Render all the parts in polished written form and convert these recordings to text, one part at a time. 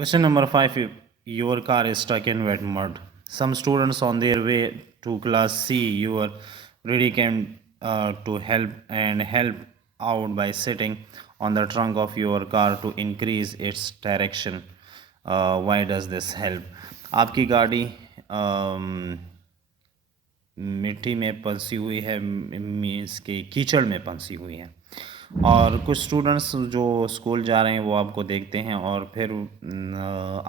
Question number 5. Your car is stuck in wet mud. Some students on their way to class C, your ready came to help out by sitting on the trunk of your car to increase its direction. Why does this help? आपकी गाड़ी मिट्टी में फंसी हुई है, means के कीचड़ में फंसी हुई है, और कुछ स्टूडेंट्स जो स्कूल जा रहे हैं वो आपको देखते हैं और फिर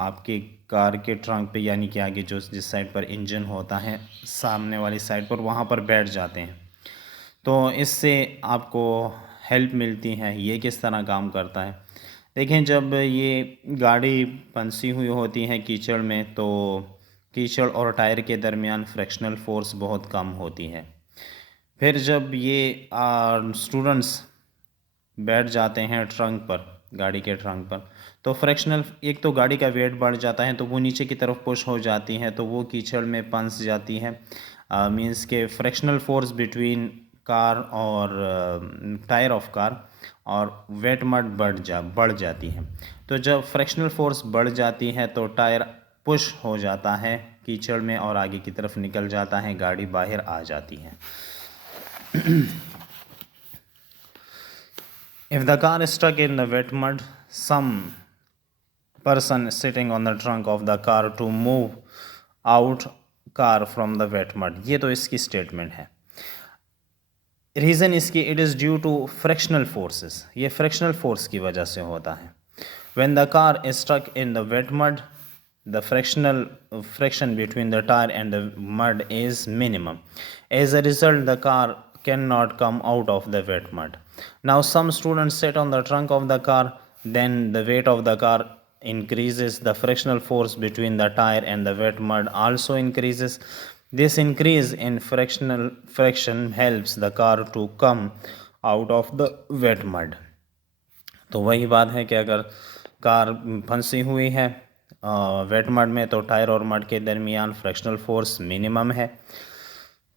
आपके कार के ट्रंक पे, यानी कि आगे जो जिस साइड पर इंजन होता है सामने वाली साइड पर, वहाँ पर बैठ जाते हैं। तो इससे आपको हेल्प मिलती है। ये किस तरह काम करता है? देखें, जब ये गाड़ी फंसी हुई होती है कीचड़ में, तो कीचड़ और टायर के दरमियान फ्रैक्शनल फोर्स बहुत कम होती है। फिर जब ये स्टूडेंट्स बैठ जाते हैं ट्रंक पर, गाड़ी के ट्रंक पर, तो फ्रैक्शनल, एक तो गाड़ी का वेट बढ़ जाता है तो वो नीचे की तरफ पुश हो जाती है, तो वो कीचड़ में फंस जाती है। मींस के फ्रैक्शनल फोर्स बिटवीन कार और टायर ऑफ कार और वेट मड बढ़ जाती है। तो जब फ्रैक्शनल फोर्स बढ़ जाती है तो टायर पुश हो जाता है कीचड़ में और आगे की तरफ निकल जाता है, गाड़ी बाहर आ जाती है। If the car is stuck in the wet mud, some person sitting on the trunk of the car to move out car from the wet mud. ये तो इसकी स्टेटमेंट है। रीज़न इसकी, it is due to fractional forces. ये fractional force की वजह से होता है। When the car is stuck in the wet mud, the friction between the tire and the mud is minimum. As a result, the car cannot come out of the wet mud. Now some students sit on the trunk of the car, then the weight of the car increases, the frictional force between the tire and the wet mud also increases. This increase in friction helps the car to come out of the wet mud. तो वही बात है कि अगर car फंसी हुई है wait mud में, तो टायर और मड के दरमियान फ्रैक्शनल फोर्स मिनिमम है,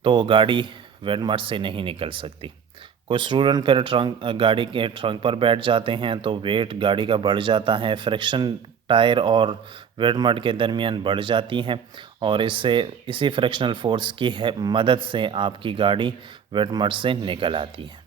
तो गाड़ी वेट मड से नहीं निकल सकती। कुछ स्टूडेंट फिर गाड़ी के ट्रंक पर बैठ जाते हैं तो वेट गाड़ी का बढ़ जाता है, फ्रिक्शन टायर और वेट मड के दरमियान बढ़ जाती है, और इसी फ्रिक्शनल फोर्स की मदद से आपकी गाड़ी वेट मड से निकल आती है।